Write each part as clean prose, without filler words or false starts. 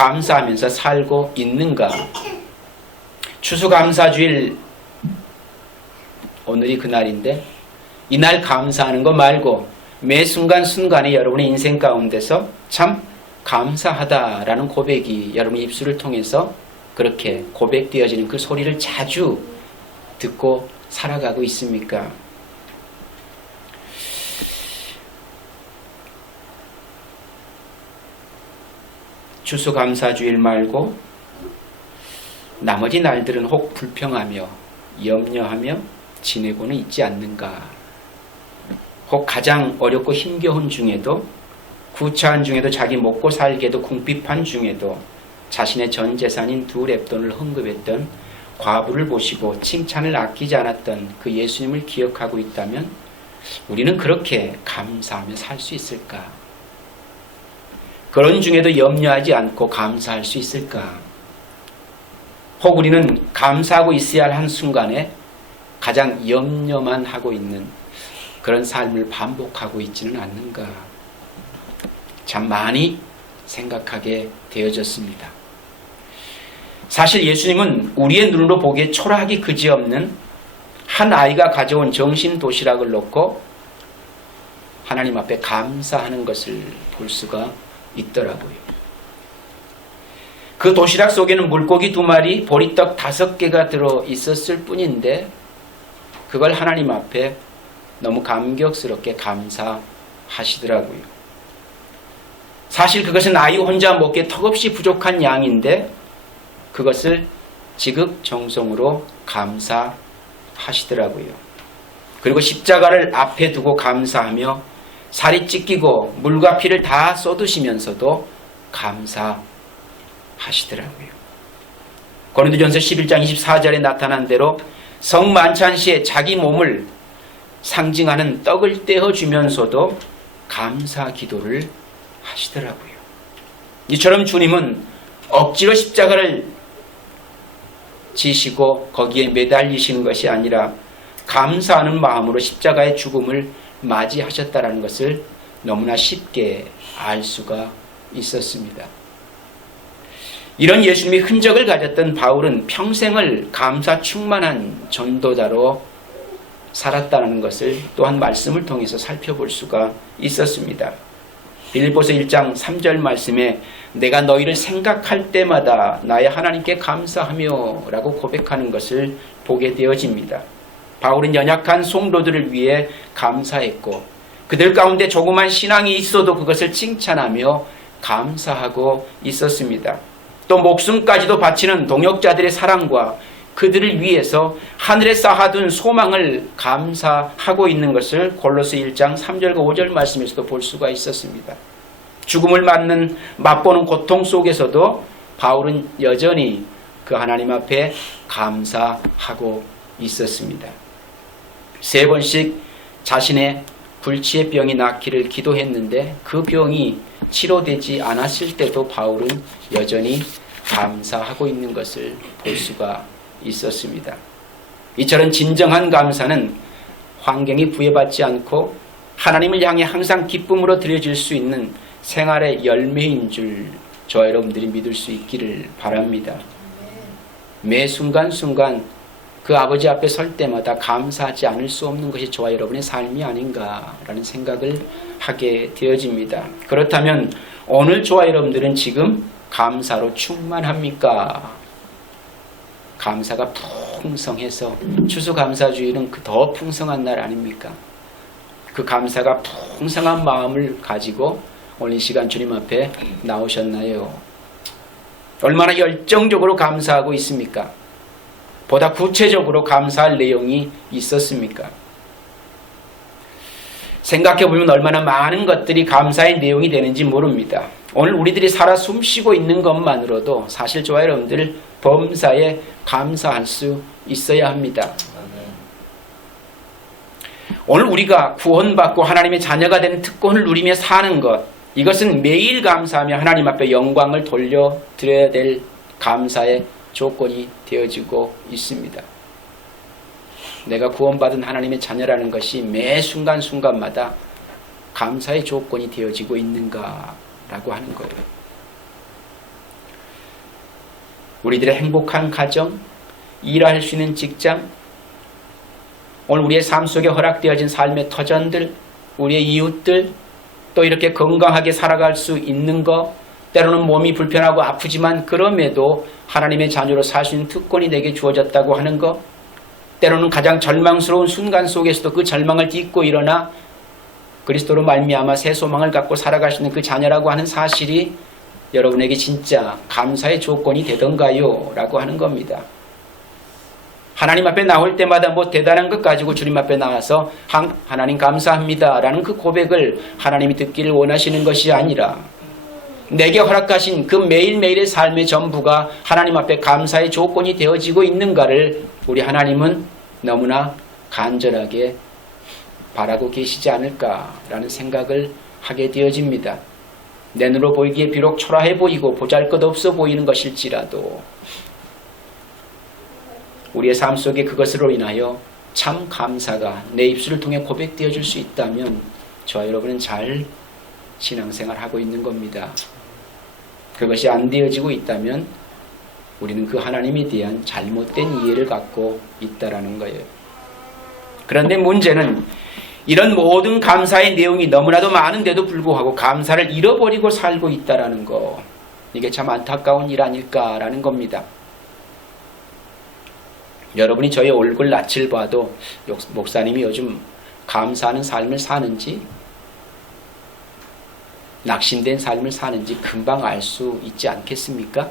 감사하면서 살고 있는가? 추수감사주일 오늘이 그날인데 이날 감사하는 거 말고 매 순간순간에 여러분의 인생 가운데서 참 감사하다라는 고백이 여러분의 입술을 통해서 그렇게 고백되어지는 그 소리를 자주 듣고 살아가고 있습니까? 추수감사주일 말고 나머지 날들은 혹 불평하며 염려하며 지내고는 있지 않는가? 혹 가장 어렵고 힘겨운 중에도 구차한 중에도 자기 먹고 살기에도 궁핍한 중에도 자신의 전 재산인 2렙돈을 헌금했던 과부를 보시고 칭찬을 아끼지 않았던 그 예수님을 기억하고 있다면 우리는 그렇게 감사하며 살 수 있을까? 그런 중에도 염려하지 않고 감사할 수 있을까? 혹 우리는 감사하고 있어야 할 한순간에 가장 염려만 하고 있는 그런 삶을 반복하고 있지는 않는가? 참 많이 생각하게 되어졌습니다. 사실 예수님은 우리의 눈으로 보기에 초라하기 그지없는 한 아이가 가져온 정신도시락을 놓고 하나님 앞에 감사하는 것을 볼 수가 있더라고요. 그 도시락 속에는 물고기 2마리, 보리떡 5개가 들어 있었을 뿐인데 그걸 하나님 앞에 너무 감격스럽게 감사하시더라고요. 사실 그것은 아이 혼자 먹기에 턱없이 부족한 양인데 그것을 지극정성으로 감사하시더라고요. 그리고 십자가를 앞에 두고 감사하며 살이 찢기고 물과 피를 다 쏟으시면서도 감사하시더라고요. 고린도전서 11장 24절에 나타난 대로 성만찬 시에 자기 몸을 상징하는 떡을 떼어주면서도 감사 기도를 하시더라고요. 이처럼 주님은 억지로 십자가를 지시고 거기에 매달리시는 것이 아니라 감사하는 마음으로 십자가의 죽음을 맞이하셨다는 것을 너무나 쉽게 알 수가 있었습니다. 이런 예수님의 흔적을 가졌던 바울은 평생을 감사 충만한 전도자로 살았다는 것을 또한 말씀을 통해서 살펴볼 수가 있었습니다. 빌립보서 1장 3절 말씀에 내가 너희를 생각할 때마다 나의 하나님께 감사하며 라고 고백하는 것을 보게 되어집니다. 바울은 연약한 성도들을 위해 감사했고 그들 가운데 조그만 신앙이 있어도 그것을 칭찬하며 감사하고 있었습니다. 또 목숨까지도 바치는 동역자들의 사랑과 그들을 위해서 하늘에 쌓아둔 소망을 감사하고 있는 것을 골로새 1장 3절과 5절 말씀에서도 볼 수가 있었습니다. 죽음을 맛보는 고통 속에서도 바울은 여전히 그 하나님 앞에 감사하고 있었습니다. 3번씩 자신의 불치의 병이 낫기를 기도했는데 그 병이 치료되지 않았을 때도 바울은 여전히 감사하고 있는 것을 볼 수가 있었습니다. 이처럼 진정한 감사는 환경이 부여받지 않고 하나님을 향해 항상 기쁨으로 드려질 수 있는 생활의 열매인 줄 저와 여러분들이 믿을 수 있기를 바랍니다. 매 순간순간 그 아버지 앞에 설 때마다 감사하지 않을 수 없는 것이 저와 여러분의 삶이 아닌가라는 생각을 하게 되어집니다. 그렇다면 오늘 저와 여러분들은 지금 감사로 충만합니까? 감사가 풍성해서 추수감사주일은 그 더 풍성한 날 아닙니까? 그 감사가 풍성한 마음을 가지고 오늘 이 시간 주님 앞에 나오셨나요? 얼마나 열정적으로 감사하고 있습니까? 보다 구체적으로 감사할 내용이 있었습니까? 생각해보면 얼마나 많은 것들이 감사의 내용이 되는지 모릅니다. 오늘 우리들이 살아 숨쉬고 있는 것만으로도 사실 저와 여러분들 범사에 감사할 수 있어야 합니다. 오늘 우리가 구원받고 하나님의 자녀가 되는 특권을 누리며 사는 것, 이것은 매일 감사하며 하나님 앞에 영광을 돌려드려야 될 감사의 조건이 되어지고 있습니다. 내가 구원받은 하나님의 자녀라는 것이 매 순간순간마다 감사의 조건이 되어지고 있는가라고 하는 거예요. 우리들의 행복한 가정, 일할 수 있는 직장, 오늘 우리의 삶 속에 허락되어진 삶의 터전들, 우리의 이웃들, 또 이렇게 건강하게 살아갈 수 있는 것, 때로는 몸이 불편하고 아프지만 그럼에도 하나님의 자녀로 살 수 있는 특권이 내게 주어졌다고 하는 것, 때로는 가장 절망스러운 순간 속에서도 그 절망을 딛고 일어나 그리스도로 말미암아 새 소망을 갖고 살아갈 수 있는 그 자녀라고 하는 사실이 여러분에게 진짜 감사의 조건이 되던가요? 라고 하는 겁니다. 하나님 앞에 나올 때마다 뭐 대단한 것 가지고 주님 앞에 나와서 하나님 감사합니다 라는 그 고백을 하나님이 듣기를 원하시는 것이 아니라 내게 허락하신 그 매일매일의 삶의 전부가 하나님 앞에 감사의 조건이 되어지고 있는가를 우리 하나님은 너무나 간절하게 바라고 계시지 않을까라는 생각을 하게 되어집니다. 내 눈으로 보이기에 비록 초라해 보이고 보잘것없어 보이는 것일지라도 우리의 삶 속에 그것으로 인하여 참 감사가 내 입술을 통해 고백되어질 수 있다면 저와 여러분은 잘 신앙생활하고 있는 겁니다. 그것이 안 되어지고 있다면 우리는 그 하나님에 대한 잘못된 이해를 갖고 있다라는 거예요. 그런데 문제는 이런 모든 감사의 내용이 너무나도 많은데도 불구하고 감사를 잃어버리고 살고 있다라는 거, 이게 참 안타까운 일 아닐까라는 겁니다. 여러분이 저의 얼굴 낯을 봐도 목사님이 요즘 감사하는 삶을 사는지 낙심된 삶을 사는지 금방 알 수 있지 않겠습니까?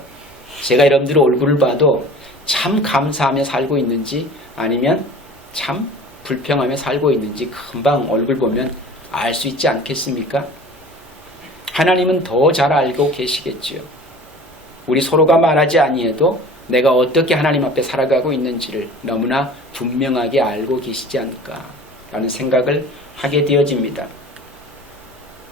제가 여러분들의 얼굴을 봐도 참 감사하며 살고 있는지 아니면 참 불평하며 살고 있는지 금방 얼굴 보면 알 수 있지 않겠습니까? 하나님은 더 잘 알고 계시겠지요. 우리 서로가 말하지 아니해도 내가 어떻게 하나님 앞에 살아가고 있는지를 너무나 분명하게 알고 계시지 않을까라는 생각을 하게 되어집니다.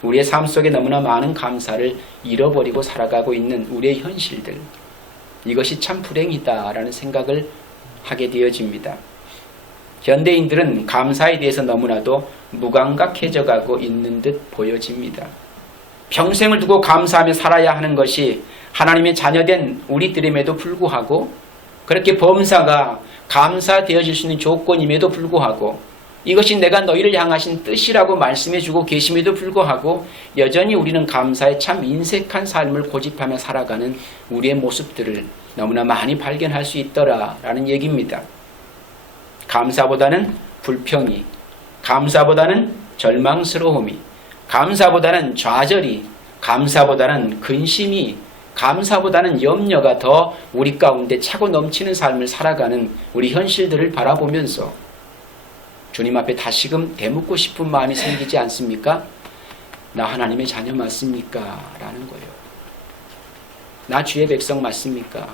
우리의 삶 속에 너무나 많은 감사를 잃어버리고 살아가고 있는 우리의 현실들, 이것이 참 불행이다라는 생각을 하게 되어집니다. 현대인들은 감사에 대해서 너무나도 무감각해져 가고 있는 듯 보여집니다. 평생을 두고 감사하며 살아야 하는 것이 하나님의 자녀된 우리들임에도 불구하고, 그렇게 범사가 감사되어질 수 있는 조건임에도 불구하고, 이것이 내가 너희를 향하신 뜻이라고 말씀해주고 계심에도 불구하고 여전히 우리는 감사에 참 인색한 삶을 고집하며 살아가는 우리의 모습들을 너무나 많이 발견할 수 있더라라는 얘기입니다. 감사보다는 불평이, 감사보다는 절망스러움이, 감사보다는 좌절이, 감사보다는 근심이, 감사보다는 염려가 더 우리 가운데 차고 넘치는 삶을 살아가는 우리 현실들을 바라보면서 주님 앞에 다시금 되묻고 싶은 마음이 생기지 않습니까? 나 하나님의 자녀 맞습니까? 라는 거예요. 나 주의 백성 맞습니까?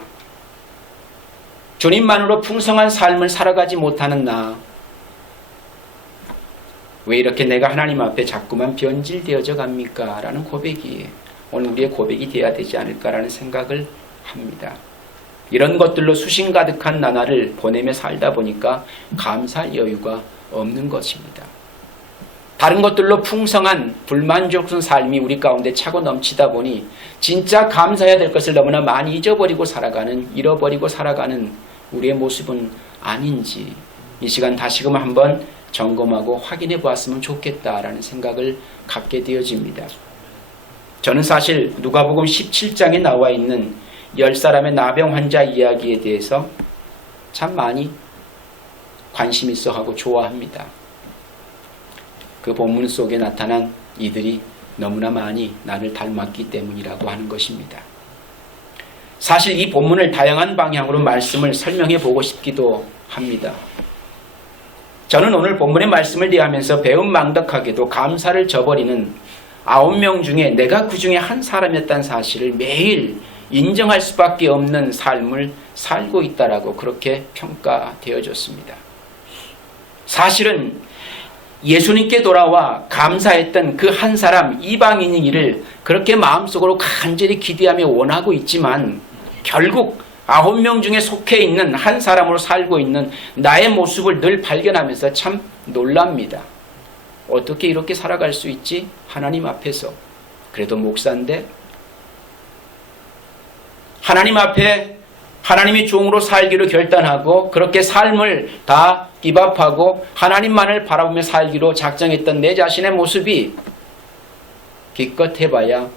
주님만으로 풍성한 삶을 살아가지 못하는 나, 왜 이렇게 내가 하나님 앞에 자꾸만 변질되어져 갑니까? 라는 고백이 오늘 우리의 고백이 되어야 되지 않을까라는 생각을 합니다. 이런 것들로 수심 가득한 나날을 보내며 살다 보니까 감사할 여유가 없는 것입니다. 다른 것들로 풍성한 불만족스러운 삶이 우리 가운데 차고 넘치다 보니 진짜 감사해야 될 것을 너무나 많이 잃어버리고 살아가는 우리의 모습은 아닌지 이 시간 다시금 한번 점검하고 확인해 보았으면 좋겠다라는 생각을 갖게 되어집니다. 저는 사실 누가복음 17장에 나와 있는 10사람의 나병 환자 이야기에 대해서 참 많이 관심 있어 하고 좋아합니다. 그 본문 속에 나타난 이들이 너무나 많이 나를 닮았기 때문이라고 하는 것입니다. 사실 이 본문을 다양한 방향으로 말씀을 설명해 보고 싶기도 합니다. 저는 오늘 본문의 말씀을 대하면서 배은망덕하게도 감사를 저버리는 9명 중에 내가 그 중에 한 사람이었다는 사실을 매일 인정할 수밖에 없는 삶을 살고 있다라고 그렇게 평가되어졌습니다. 사실은 예수님께 돌아와 감사했던 그 한 사람 이방인이기를 그렇게 마음속으로 간절히 기대하며 원하고 있지만 결국 9명 중에 속해 있는 한 사람으로 살고 있는 나의 모습을 늘 발견하면서 참 놀랍니다. 어떻게 이렇게 살아갈 수 있지? 하나님 앞에서. 그래도 목사인데 하나님 앞에 하나님의 종으로 살기로 결단하고 그렇게 삶을 다 기밥하고 하나님만을 바라보며 살기로 작정했던 내 자신의 모습이 기껏 해봐야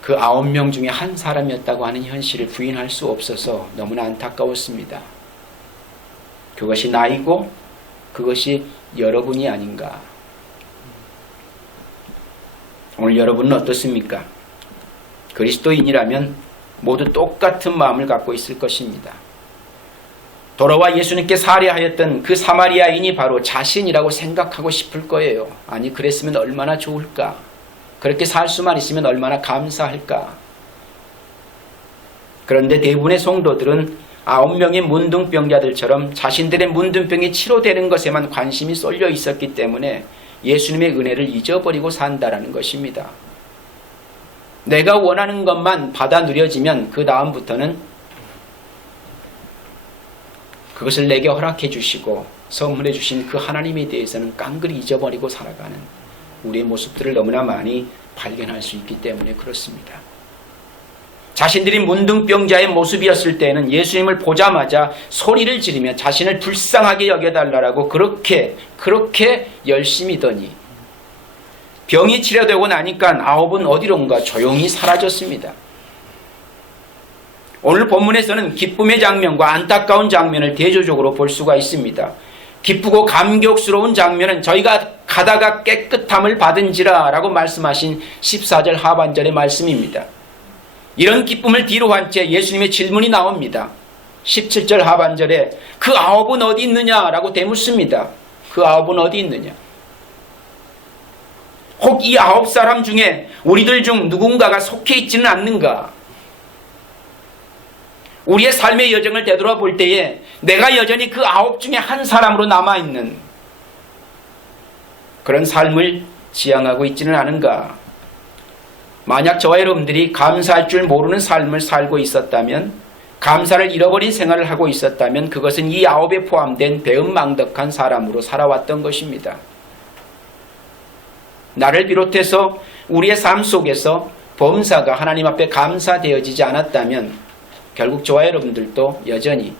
그 9명 중에 한 사람이었다고 하는 현실을 부인할 수 없어서 너무나 안타까웠습니다. 그것이 나이고 그것이 여러분이 아닌가. 오늘 여러분은 어떻습니까? 그리스도인이라면 모두 똑같은 마음을 갖고 있을 것입니다. 돌아와 예수님께 살해하였던 그 사마리아인이 바로 자신이라고 생각하고 싶을 거예요. 아니, 그랬으면 얼마나 좋을까? 그렇게 살 수만 있으면 얼마나 감사할까? 그런데 대부분의 성도들은 9명의 문둥병자들처럼 자신들의 문둥병이 치료되는 것에만 관심이 쏠려 있었기 때문에 예수님의 은혜를 잊어버리고 산다라는 것입니다. 내가 원하는 것만 받아 누려지면 그 다음부터는 그것을 내게 허락해 주시고 선물해 주신 그 하나님에 대해서는 깡그리 잊어버리고 살아가는 우리의 모습들을 너무나 많이 발견할 수 있기 때문에 그렇습니다. 자신들이 문둥병자의 모습이었을 때는 예수님을 보자마자 소리를 지르며 자신을 불쌍하게 여겨달라고 그렇게 열심히더니 병이 치료되고 나니까 9은 어디론가 조용히 사라졌습니다. 오늘 본문에서는 기쁨의 장면과 안타까운 장면을 대조적으로 볼 수가 있습니다. 기쁘고 감격스러운 장면은 저희가 가다가 깨끗함을 받은지라 라고 말씀하신 14절 하반절의 말씀입니다. 이런 기쁨을 뒤로 한 채 예수님의 질문이 나옵니다. 17절 하반절에 그 9은 어디 있느냐라고 되묻습니다. 그 9은 어디 있느냐? 혹 이 9사람 중에 우리들 중 누군가가 속해 있지는 않는가? 우리의 삶의 여정을 되돌아볼 때에 내가 여전히 그 9 중에 한 사람으로 남아있는 그런 삶을 지향하고 있지는 않은가? 만약 저와 여러분들이 감사할 줄 모르는 삶을 살고 있었다면, 감사를 잃어버린 생활을 하고 있었다면 그것은 이 9에 포함된 배은망덕한 사람으로 살아왔던 것입니다. 나를 비롯해서 우리의 삶 속에서 범사가 하나님 앞에 감사되어지지 않았다면 결국 저와 여러분들도 여전히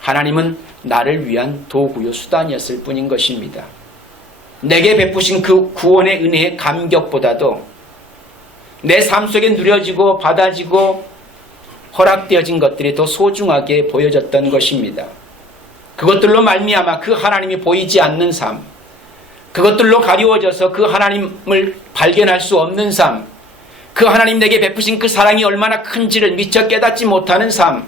하나님은 나를 위한 도구요 수단이었을 뿐인 것입니다. 내게 베푸신 그 구원의 은혜의 감격보다도 내 삶 속에 누려지고 받아지고 허락되어진 것들이 더 소중하게 보여졌던 것입니다. 그것들로 말미암아 그 하나님이 보이지 않는 삶, 그것들로 가리워져서 그 하나님을 발견할 수 없는 삶, 그 하나님 내게 베푸신 그 사랑이 얼마나 큰지를 미처 깨닫지 못하는 삶,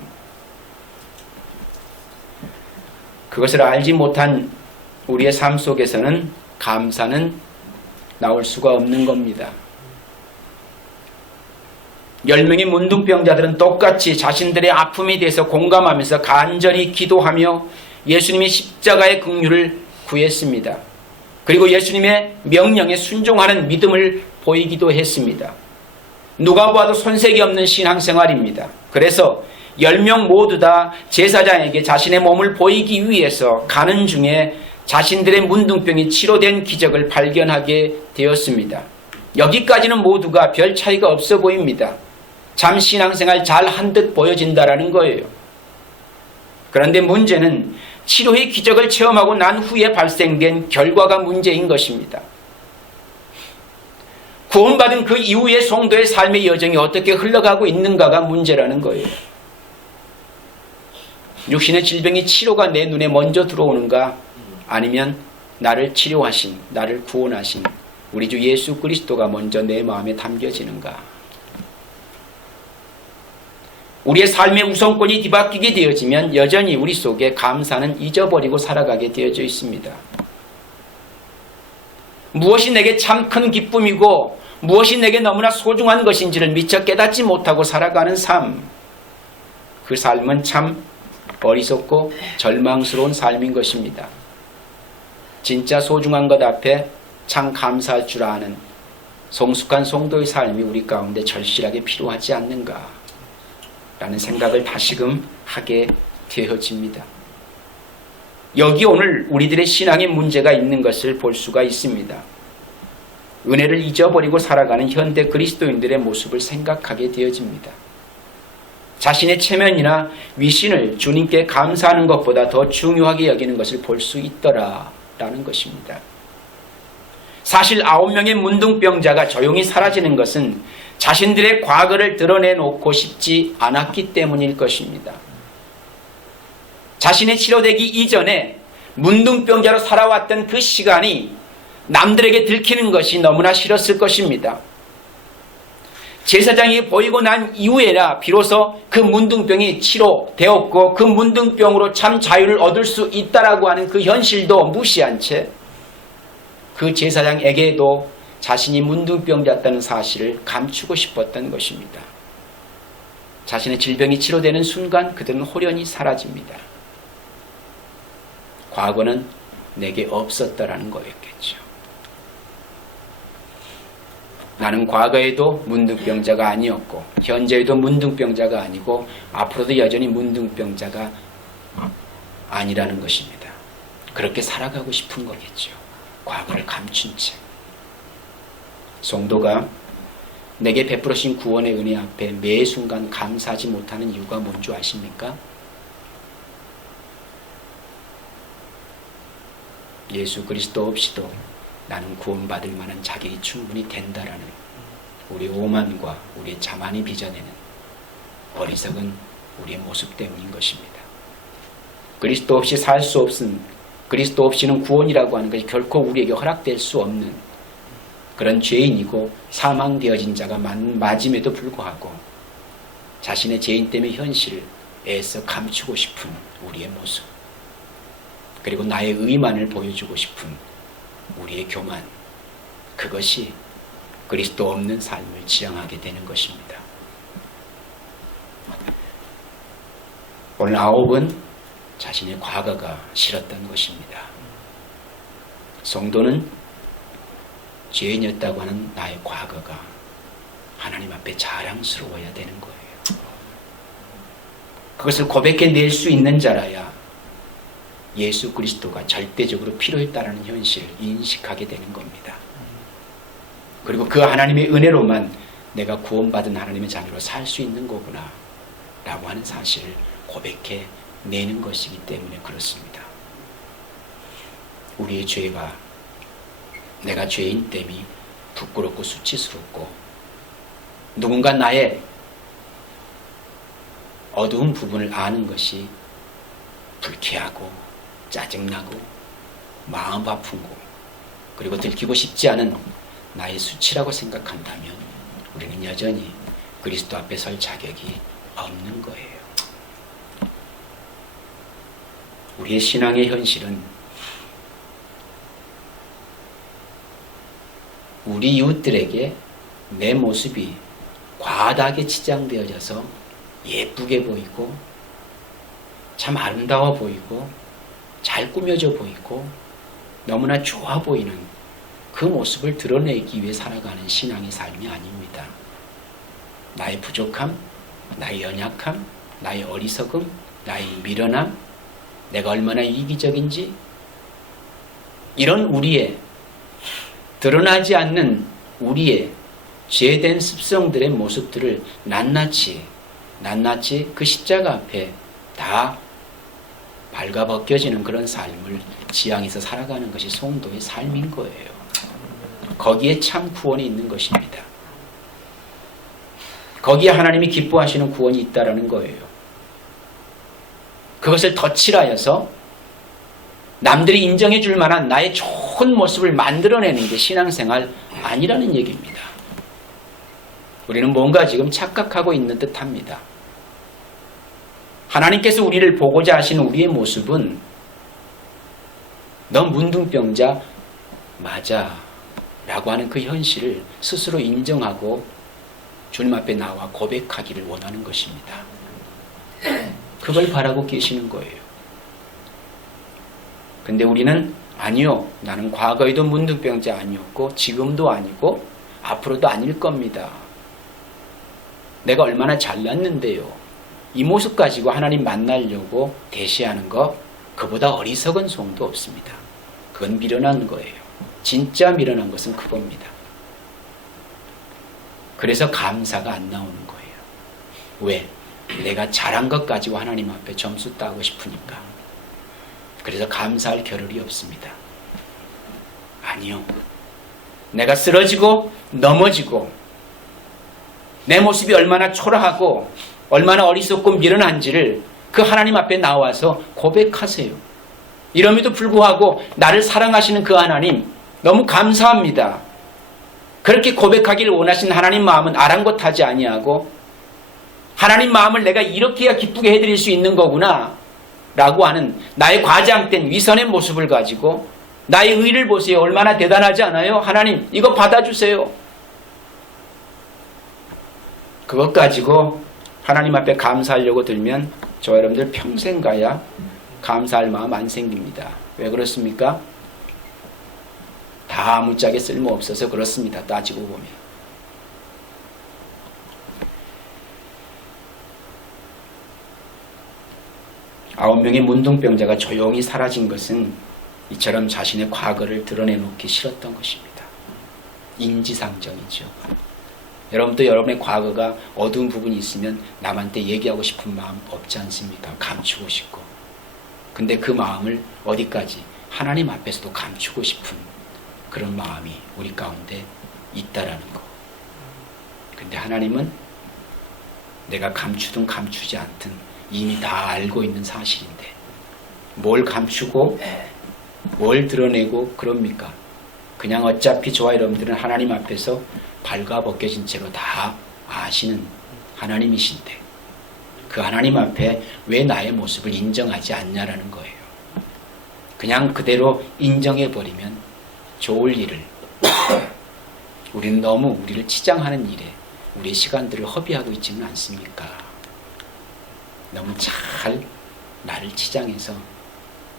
그것을 알지 못한 우리의 삶 속에서는 감사는 나올 수가 없는 겁니다. 10명의 문둥병자들은 똑같이 자신들의 아픔에 대해서 공감하면서 간절히 기도하며 예수님의 십자가의 긍휼을 구했습니다. 그리고 예수님의 명령에 순종하는 믿음을 보이기도 했습니다. 누가 보아도 손색이 없는 신앙생활입니다. 그래서 10명 모두 다 제사장에게 자신의 몸을 보이기 위해서 가는 중에 자신들의 문둥병이 치료된 기적을 발견하게 되었습니다. 여기까지는 모두가 별 차이가 없어 보입니다. 참 신앙생활 잘 한 듯 보여진다라는 거예요. 그런데 문제는 치료의 기적을 체험하고 난 후에 발생된 결과가 문제인 것입니다. 구원받은 그 이후의 성도의 삶의 여정이 어떻게 흘러가고 있는가가 문제라는 거예요. 육신의 질병이 치료가 내 눈에 먼저 들어오는가, 아니면 나를 치료하신, 나를 구원하신 우리 주 예수 그리스도가 먼저 내 마음에 담겨지는가. 우리의 삶의 우선권이 뒤바뀌게 되어지면 여전히 우리 속에 감사는 잊어버리고 살아가게 되어져 있습니다. 무엇이 내게 참 큰 기쁨이고 무엇이 내게 너무나 소중한 것인지를 미처 깨닫지 못하고 살아가는 삶, 그 삶은 참 어리석고 절망스러운 삶인 것입니다. 진짜 소중한 것 앞에 참 감사할 줄 아는 성숙한 성도의 삶이 우리 가운데 절실하게 필요하지 않는가 라는 생각을 다시금 하게 되어집니다. 여기 오늘 우리들의 신앙에 문제가 있는 것을 볼 수가 있습니다. 은혜를 잊어버리고 살아가는 현대 그리스도인들의 모습을 생각하게 되어집니다. 자신의 체면이나 위신을 주님께 감사하는 것보다 더 중요하게 여기는 것을 볼 수 있더라라는 것입니다. 사실 9명의 문둥병자가 조용히 사라지는 것은 자신들의 과거를 드러내놓고 싶지 않았기 때문일 것입니다. 자신의 치료되기 이전에 문둥병자로 살아왔던 그 시간이 남들에게 들키는 것이 너무나 싫었을 것입니다. 제사장이 보이고 난 이후에야 비로소 그 문둥병이 치료되었고 그 문둥병으로 참 자유를 얻을 수 있다라고 하는 그 현실도 무시한 채 그 제사장에게도 자신이 문둥병자였다는 사실을 감추고 싶었던 것입니다. 자신의 질병이 치료되는 순간 그들은 홀연히 사라집니다. 과거는 내게 없었다라는 거였겠죠. 나는 과거에도 문둥병자가 아니었고 현재에도 문둥병자가 아니고 앞으로도 여전히 문둥병자가 아니라는 것입니다. 그렇게 살아가고 싶은 거겠죠. 과거를 감춘 채. 성도가 내게 베풀으신 구원의 은혜 앞에 매 순간 감사하지 못하는 이유가 뭔 줄 아십니까? 예수 그리스도 없이도 나는 구원받을 만한 자격이 충분히 된다라는 우리의 오만과 우리의 자만이 빚어내는 어리석은 우리의 모습 때문인 것입니다. 그리스도 없이 살 수 없은, 그리스도 없이는 구원이라고 하는 것이 결코 우리에게 허락될 수 없는 그런 죄인이고 사망되어진 자가 맞음에도 불구하고 자신의 죄인 때문에 현실을 애써 감추고 싶은 우리의 모습, 그리고 나의 의만을 보여주고 싶은 우리의 교만, 그것이 그리스도 없는 삶을 지향하게 되는 것입니다. 오늘 9은 자신의 과거가 싫었던 것입니다. 성도는 죄인이었다고 하는 나의 과거가 하나님 앞에 자랑스러워야 되는 거예요. 그것을 고백해낼 수 있는 자라야 예수 그리스도가 절대적으로 필요했다라는 현실을 인식하게 되는 겁니다. 그리고 그 하나님의 은혜로만 내가 구원받은 하나님의 자녀로 살 수 있는 거구나 라고 하는 사실을 고백해내는 것이기 때문에 그렇습니다. 우리의 죄가, 내가 죄인 됨이 부끄럽고 수치스럽고 누군가 나의 어두운 부분을 아는 것이 불쾌하고 짜증나고 마음 아프고 그리고 들키고 싶지 않은 나의 수치라고 생각한다면 우리는 여전히 그리스도 앞에 설 자격이 없는 거예요. 우리의 신앙의 현실은 우리 이웃들에게 내 모습이 과다하게 치장되어져서 예쁘게 보이고 참 아름다워 보이고 잘 꾸며져 보이고 너무나 좋아 보이는 그 모습을 드러내기 위해 살아가는 신앙의 삶이 아닙니다. 나의 부족함, 나의 연약함, 나의 어리석음, 나의 미련함, 내가 얼마나 이기적인지, 이런 우리의 드러나지 않는 우리의 죄된 습성들의 모습들을 낱낱이 그 십자가 앞에 다 발가벗겨지는 그런 삶을 지향해서 살아가는 것이 성도의 삶인 거예요. 거기에 참 구원이 있는 것입니다. 거기에 하나님이 기뻐하시는 구원이 있다라는 거예요. 그것을 덧칠하여서 남들이 인정해 줄 만한 나의 좋은 모습을 만들어내는 게 신앙생활 아니라는 얘기입니다. 우리는 뭔가 지금 착각하고 있는 듯합니다. 하나님께서 우리를 보고자 하시는 우리의 모습은 너 문둥병자 맞아 라고 하는 그 현실을 스스로 인정하고 주님 앞에 나와 고백하기를 원하는 것입니다. 그걸 바라고 계시는 거예요. 근데 우리는 아니요, 나는 과거에도 문둥병자 아니었고 지금도 아니고 앞으로도 아닐 겁니다. 내가 얼마나 잘났는데요. 이 모습 가지고 하나님 만나려고 대시하는 것, 그보다 어리석은 소음도 없습니다. 그건 미련한 거예요. 진짜 미련한 것은 그겁니다. 그래서 감사가 안 나오는 거예요. 왜? 내가 잘한 것 가지고 하나님 앞에 점수 따고 싶으니까. 그래서 감사할 겨를이 없습니다. 아니요. 내가 쓰러지고 넘어지고 내 모습이 얼마나 초라하고 얼마나 어리석고 미련한지를 그 하나님 앞에 나와서 고백하세요. 이럼에도 불구하고 나를 사랑하시는 그 하나님 너무 감사합니다. 그렇게 고백하기를 원하신 하나님 마음은 아랑곳하지 아니하고 하나님 마음을 내가 이렇게 해야 기쁘게 해드릴 수 있는 거구나 라고 하는 나의 과장된 위선의 모습을 가지고 나의 의를 보세요. 얼마나 대단하지 않아요? 하나님 이거 받아주세요. 그것 가지고 하나님 앞에 감사하려고 들면 저와 여러분들 평생 가야 감사할 마음 안 생깁니다. 왜 그렇습니까? 다 아무짝에 쓸모없어서 그렇습니다. 따지고 보면. 아홉 명의 문둥병자가 조용히 사라진 것은 이처럼 자신의 과거를 드러내놓기 싫었던 것입니다. 인지상정이죠. 여러분도 여러분의 과거가 어두운 부분이 있으면 남한테 얘기하고 싶은 마음 없지 않습니까? 감추고 싶고. 근데 그 마음을 어디까지? 하나님 앞에서도 감추고 싶은 그런 마음이 우리 가운데 있다라는 거. 근데 하나님은 내가 감추든 감추지 않든 이미 다 알고 있는 사실인데 뭘 감추고 뭘 드러내고 그럽니까? 그냥 어차피 저와 여러분들은 하나님 앞에서 발가벗겨진 채로 다 아시는 하나님이신데 그 하나님 앞에 왜 나의 모습을 인정하지 않냐라는 거예요. 그냥 그대로 인정해버리면 좋을 일을 우리는 너무 우리를 치장하는 일에 우리의 시간들을 허비하고 있지는 않습니까? 너무 잘 나를 치장해서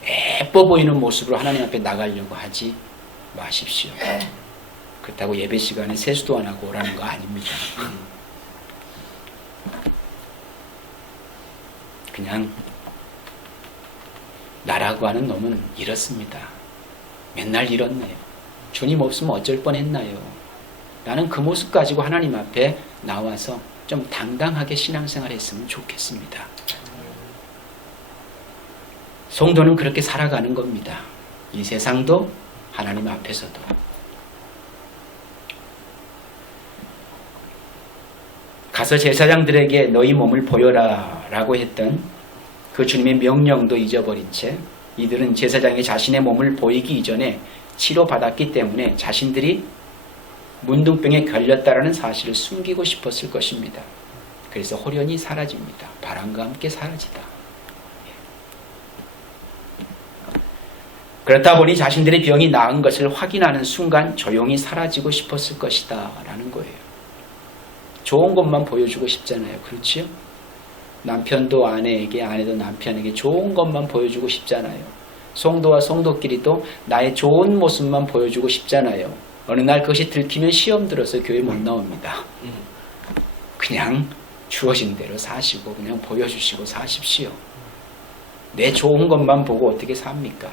예뻐 보이는 모습으로 하나님 앞에 나가려고 하지 마십시오. 그렇다고 예배 시간에 세수도 안 하고 오라는 거 아닙니다. 그냥 나라고 하는 놈은 이렇습니다. 맨날 이렇네요. 주님 없으면 어쩔 뻔했나요? 나는 그 모습 가지고 하나님 앞에 나와서 좀 당당하게 신앙생활 했으면 좋겠습니다. 성도는 그렇게 살아가는 겁니다. 이 세상도 하나님 앞에서도. 가서 제사장들에게 너희 몸을 보여라 라고 했던 그 주님의 명령도 잊어버린 채 이들은 제사장이 자신의 몸을 보이기 이전에 치료받았기 때문에 자신들이 문둥병에 걸렸다라는 사실을 숨기고 싶었을 것입니다. 그래서 호련히 사라집니다. 바람과 함께 사라지다. 그렇다 보니 자신들의 병이 나은 것을 확인하는 순간 조용히 사라지고 싶었을 것이다 라는 거예요. 좋은 것만 보여주고 싶잖아요. 그렇지요? 남편도 아내에게, 아내도 남편에게 좋은 것만 보여주고 싶잖아요. 성도와 성도끼리도 나의 좋은 모습만 보여주고 싶잖아요. 어느 날 그것이 들키면 시험 들어서 교회 못 나옵니다. 그냥 주어진 대로 사시고 그냥 보여주시고 사십시오. 내 좋은 것만 보고 어떻게 삽니까?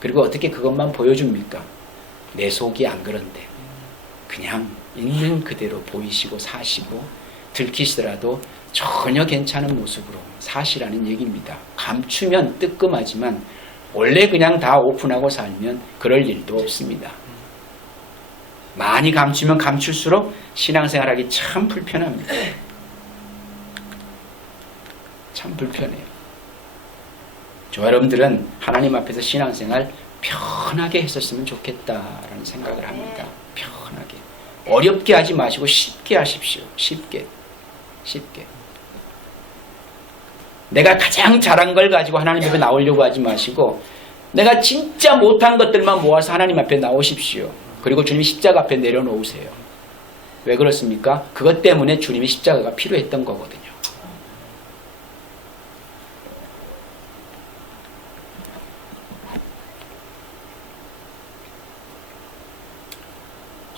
그리고 어떻게 그것만 보여줍니까? 내 속이 안 그런데 그냥 있는 그대로 보이시고 사시고 들키시더라도 전혀 괜찮은 모습으로 사시라는 얘기입니다. 감추면 뜨끔하지만 원래 그냥 다 오픈하고 살면 그럴 일도 없습니다. 많이 감추면 감출수록 신앙생활하기 참 불편합니다. 참 불편해요. 저 여러분들은 하나님 앞에서 신앙생활 편하게 했었으면 좋겠다라는 생각을 합니다. 편하게. 어렵게 하지 마시고 쉽게 하십시오. 쉽게. 내가 가장 잘한 걸 가지고 하나님 앞에 나오려고 하지 마시고 내가 진짜 못한 것들만 모아서 하나님 앞에 나오십시오. 그리고 주님이 십자가 앞에 내려놓으세요. 왜 그렇습니까? 그것 때문에 주님이 십자가가 필요했던 거거든요.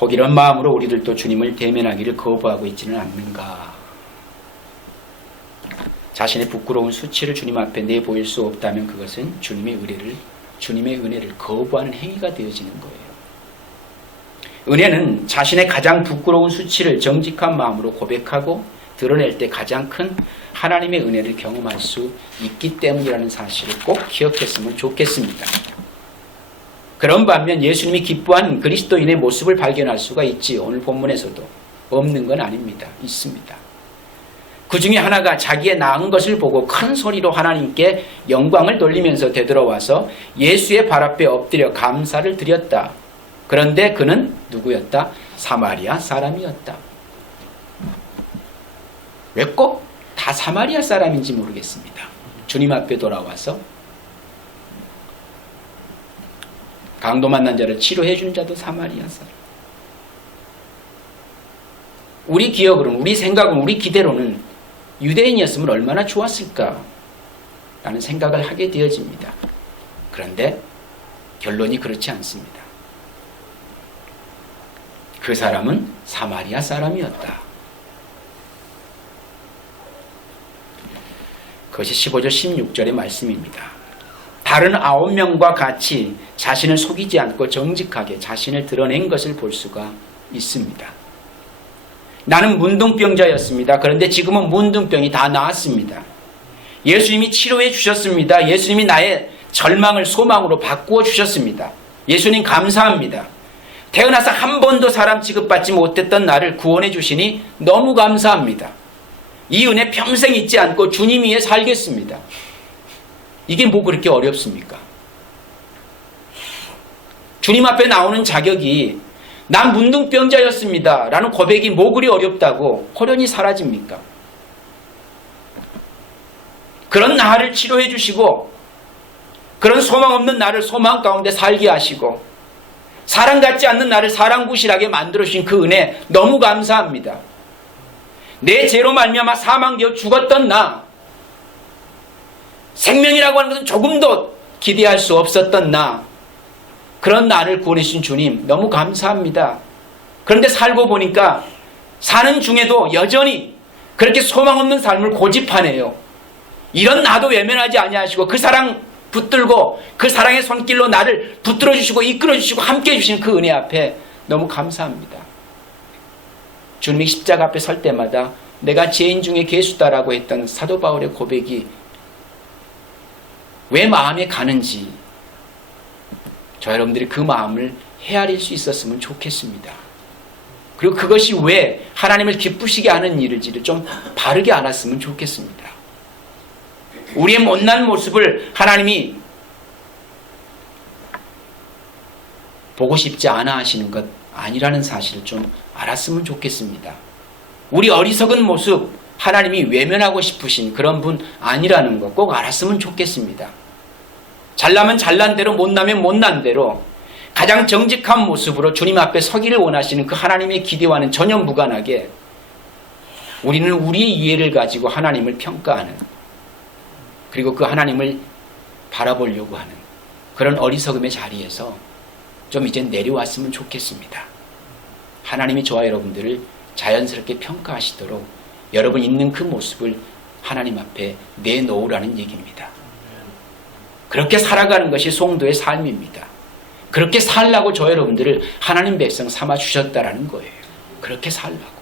혹 이런 마음으로 우리들도 주님을 대면하기를 거부하고 있지는 않는가? 자신의 부끄러운 수치를 주님 앞에 내보일 수 없다면 그것은 주님의 은혜를 거부하는 행위가 되어지는 거예요. 은혜는 자신의 가장 부끄러운 수치를 정직한 마음으로 고백하고 드러낼 때 가장 큰 하나님의 은혜를 경험할 수 있기 때문이라는 사실을 꼭 기억했으면 좋겠습니다. 그런 반면 예수님이 기뻐한 그리스도인의 모습을 발견할 수가 있지 오늘 본문에서도 없는 건 아닙니다. 있습니다. 그 중에 하나가 자기의 나은 것을 보고 큰 소리로 하나님께 영광을 돌리면서 되돌아와서 예수의 발 앞에 엎드려 감사를 드렸다. 그런데 그는 누구였다? 사마리아 사람이었다. 왜 꼭 다 사마리아 사람인지 모르겠습니다. 주님 앞에 돌아와서 강도 만난 자를 치료해 준 자도 사마리아 사람. 우리 기억으로는, 우리 생각은, 우리 기대로는 유대인이었으면 얼마나 좋았을까 라는 생각을 하게 되어집니다. 그런데 결론이 그렇지 않습니다. 그 사람은 사마리아 사람이었다. 그것이 15절 16절의 말씀입니다. 다른 9명과 같이 자신을 속이지 않고 정직하게 자신을 드러낸 것을 볼 수가 있습니다. 나는 문둥병자였습니다. 그런데 지금은 문둥병이 다 나았습니다. 예수님이 치료해 주셨습니다. 예수님이 나의 절망을 소망으로 바꾸어 주셨습니다. 예수님 감사합니다. 태어나서 한 번도 사람 취급받지 못했던 나를 구원해 주시니 너무 감사합니다. 이 은혜 평생 잊지 않고 주님 위에 살겠습니다. 이게 뭐 그렇게 어렵습니까? 주님 앞에 나오는 자격이 난 문둥병자였습니다 라는 고백이 뭐 그리 어렵다고 호련히 사라집니까? 그런 나를 치료해 주시고 그런 소망 없는 나를 소망 가운데 살게 하시고 사랑 같지 않는 나를 사랑 구실하게 만들어 주신 그 은혜 너무 감사합니다. 내 죄로 말미암아 사망되어 죽었던 나, 생명이라고 하는 것은 조금도 기대할 수 없었던 나, 그런 나를 구원해 주신 주님 너무 감사합니다. 그런데 살고 보니까 사는 중에도 여전히 그렇게 소망 없는 삶을 고집하네요. 이런 나도 외면하지 아니하시고 그 사랑 붙들고 그 사랑의 손길로 나를 붙들어 주시고 이끌어 주시고 함께 해 주신 그 은혜 앞에 너무 감사합니다. 주님이 십자가 앞에 설 때마다 내가 죄인 중에 괴수다라고 했던 사도 바울의 고백이 왜 마음에 가는지 저 여러분들이 그 마음을 헤아릴 수 있었으면 좋겠습니다. 그리고 그것이 왜 하나님을 기쁘시게 하는 일인지를 좀 바르게 알았으면 좋겠습니다. 우리의 못난 모습을 하나님이 보고 싶지 않아 하시는 것 아니라는 사실을 좀 알았으면 좋겠습니다. 우리 어리석은 모습 하나님이 외면하고 싶으신 그런 분 아니라는 것 꼭 알았으면 좋겠습니다. 잘나면 잘난 대로 못나면 못난 대로 가장 정직한 모습으로 주님 앞에 서기를 원하시는 그 하나님의 기대와는 전혀 무관하게 우리는 우리의 이해를 가지고 하나님을 평가하는, 그리고 그 하나님을 바라보려고 하는 그런 어리석음의 자리에서 좀 이제 내려왔으면 좋겠습니다. 하나님이 저와 여러분들을 자연스럽게 평가하시도록 여러분 있는 그 모습을 하나님 앞에 내놓으라는 얘기입니다. 그렇게 살아가는 것이 성도의 삶입니다. 그렇게 살라고 저 여러분들을 하나님 백성 삼아 주셨다라는 거예요. 그렇게 살라고.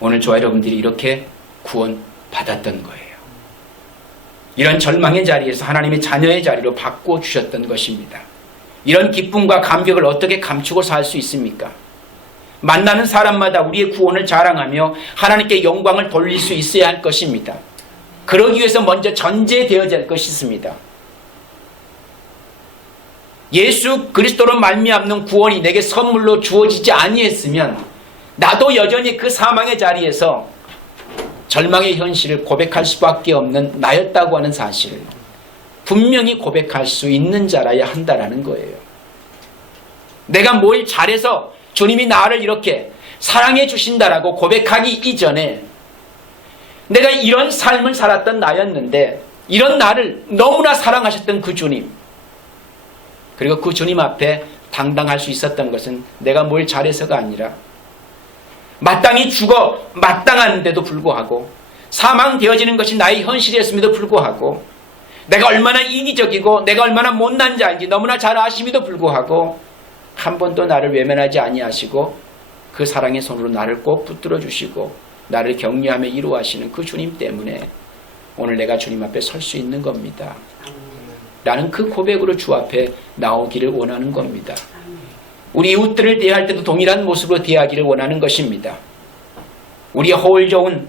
오늘 저와 여러분들이 이렇게 구원 받았던 거예요. 이런 절망의 자리에서 하나님의 자녀의 자리로 바꾸어 주셨던 것입니다. 이런 기쁨과 감격을 어떻게 감추고 살 수 있습니까? 만나는 사람마다 우리의 구원을 자랑하며 하나님께 영광을 돌릴 수 있어야 할 것입니다. 그러기 위해서 먼저 전제되어야 할 것이 있습니다. 예수 그리스도로 말미암는 구원이 내게 선물로 주어지지 아니했으면 나도 여전히 그 사망의 자리에서 절망의 현실을 고백할 수밖에 없는 나였다고 하는 사실을 분명히 고백할 수 있는 자라야 한다라는 거예요. 내가 뭘 잘해서 주님이 나를 이렇게 사랑해 주신다라고 고백하기 이전에 내가 이런 삶을 살았던 나였는데 이런 나를 너무나 사랑하셨던 그 주님, 그리고 그 주님 앞에 당당할 수 있었던 것은 내가 뭘 잘해서가 아니라 마땅히 죽어 마땅한데도 불구하고 사망되어지는 것이 나의 현실이었음에도 불구하고 내가 얼마나 이기적이고 내가 얼마나 못난 자인지 너무나 잘 아심에도 불구하고 한 번도 나를 외면하지 아니하시고 그 사랑의 손으로 나를 꼭 붙들어 주시고 나를 격려하며 이루하시는 그 주님 때문에 오늘 내가 주님 앞에 설 수 있는 겁니다. 나는 그 고백으로 주 앞에 나오기를 원하는 겁니다. 우리 이웃들을 대할 때도 동일한 모습으로 대하기를 원하는 것입니다. 우리의 허울 좋은,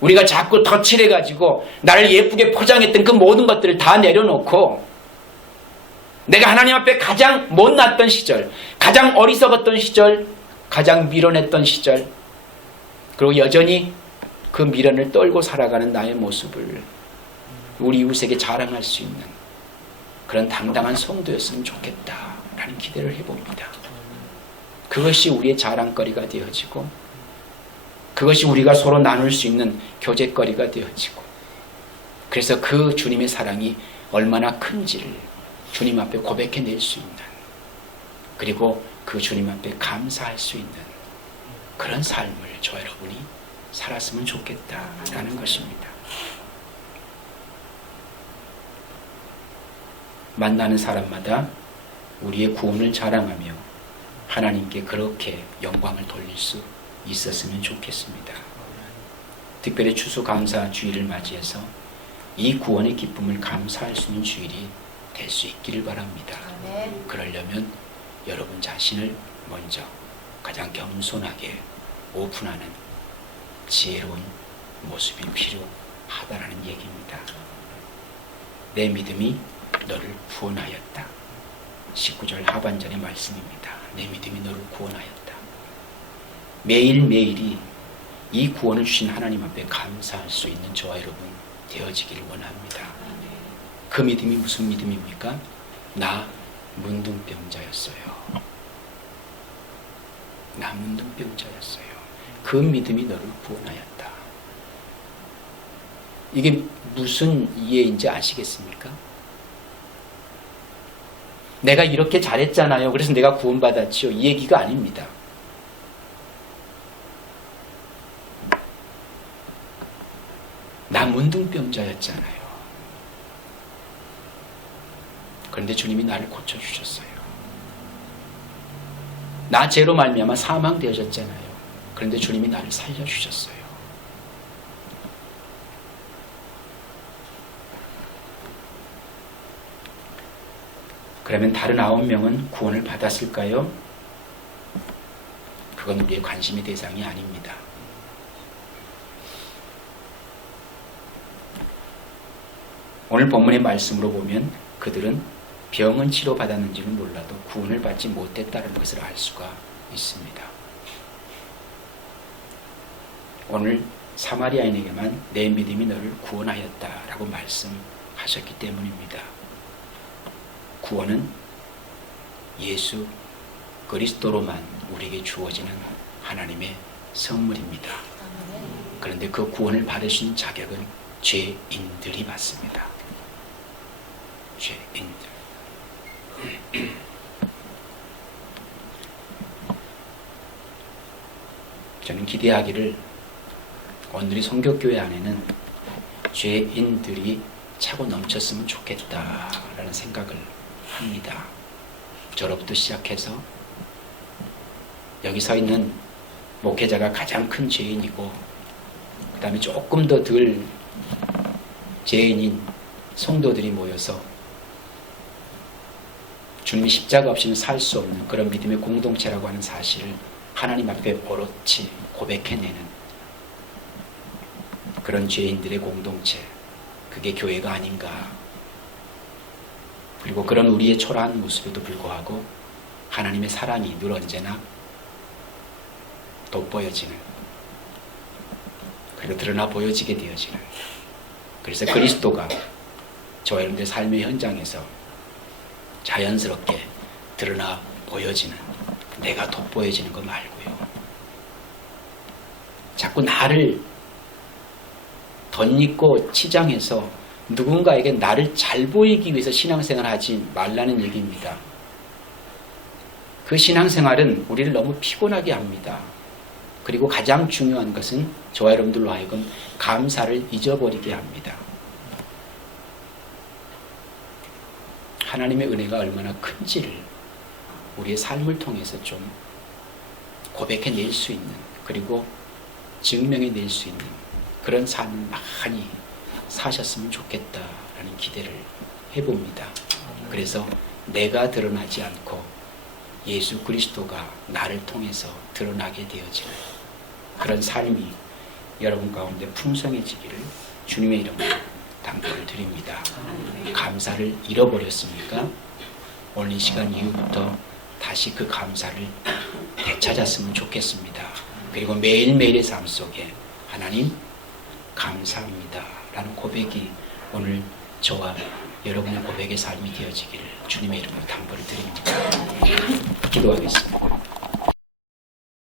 우리가 자꾸 덧칠해가지고 나를 예쁘게 포장했던 그 모든 것들을 다 내려놓고 내가 하나님 앞에 가장 못났던 시절, 가장 어리석었던 시절, 가장 미련했던 시절, 그리고 여전히 그 미련을 떨고 살아가는 나의 모습을 우리 이웃에게 자랑할 수 있는 그런 당당한 성도였으면 좋겠다라는 기대를 해봅니다. 그것이 우리의 자랑거리가 되어지고 그것이 우리가 서로 나눌 수 있는 교제거리가 되어지고 그래서 그 주님의 사랑이 얼마나 큰지를 주님 앞에 고백해낼 수 있는 그리고 그 주님 앞에 감사할 수 있는 그런 삶을 저 여러분이 살았으면 좋겠다라는 것입니다. 만나는 사람마다 우리의 구원을 자랑하며 하나님께 그렇게 영광을 돌릴 수 있었으면 좋겠습니다. 특별히 추수감사 주일을 맞이해서 이 구원의 기쁨을 감사할 수 있는 주일이 될 수 있기를 바랍니다. 그러려면 여러분 자신을 먼저 가장 겸손하게 오픈하는 지혜로운 모습이 필요하다는 얘기입니다. 내 믿음이 너를 구원하였다. 19절 하반절의 말씀입니다. 내 믿음이 너를 구원하였다. 매일매일이 이 구원을 주신 하나님 앞에 감사할 수 있는 저와 여러분 되어지기를 원합니다. 그 믿음이 무슨 믿음입니까? 나 문둥병자였어요. 나 문둥병자였어요. 그 믿음이 너를 구원하였다. 이게 무슨 이해인지 아시겠습니까? 내가 이렇게 잘했잖아요. 그래서 내가 구원받았지요. 이 얘기가 아닙니다. 나 문둥병자였잖아요. 그런데 주님이 나를 고쳐주셨어요. 나 죄로 말미암아 사망되어졌잖아요. 그런데 주님이 나를 살려주셨어요. 그러면 다른 9명은 구원을 받았을까요? 그건 우리의 관심의 대상이 아닙니다. 오늘 본문의 말씀으로 보면 그들은 병은 치료받았는지는 몰라도 구원을 받지 못했다는 것을 알 수가 있습니다. 오늘 사마리아인에게만 내 믿음이 너를 구원하였다라고 말씀하셨기 때문입니다. 구원은 예수 그리스도로만 우리에게 주어지는 하나님의 선물입니다. 그런데 그 구원을 받으신 자격은 죄인들이 받습니다. 죄인들. 저는 기대하기를 오늘의 성교교회 안에는 죄인들이 차고 넘쳤으면 좋겠다라는 생각을 합니다. 저로부터 시작해서 여기 서 있는 목회자가 가장 큰 죄인이고 그 다음에 조금 더 덜 죄인인 성도들이 모여서 주님의 십자가 없이는 살 수 없는 그런 믿음의 공동체라고 하는 사실을 하나님 앞에 오롯이 고백해내는 그런 죄인들의 공동체, 그게 교회가 아닌가. 그리고 그런 우리의 초라한 모습에도 불구하고 하나님의 사랑이 늘 언제나 돋보여지는, 그리고 드러나 보여지게 되어지는, 그래서 그리스도가 저와 여러분들의 삶의 현장에서 자연스럽게 드러나 보여지는, 내가 돋보여지는 거 말고요. 자꾸 나를 덧입고 치장해서 누군가에게 나를 잘 보이기 위해서 신앙생활을 하지 말라는 얘기입니다. 그 신앙생활은 우리를 너무 피곤하게 합니다. 그리고 가장 중요한 것은 저와 여러분들로 하여금 감사를 잊어버리게 합니다. 하나님의 은혜가 얼마나 큰지를 우리의 삶을 통해서 좀 고백해낼 수 있는, 그리고 증명해낼 수 있는 그런 삶을 많이 사셨으면 좋겠다라는 기대를 해봅니다. 그래서 내가 드러나지 않고 예수 그리스도가 나를 통해서 드러나게 되어지는 그런 삶이 여러분 가운데 풍성해지기를 주님의 이름으로 당부를 드립니다. 감사를 잃어버렸습니까? 오늘 이 시간 이후부터 다시 그 감사를 되찾았으면 좋겠습니다. 그리고 매일매일의 삶 속에 하나님 감사합니다 라는 고백이 오늘 저와 여러분의 고백의 삶이 되어지기를 주님의 이름으로 당부를 드립니다. 기도하겠습니다.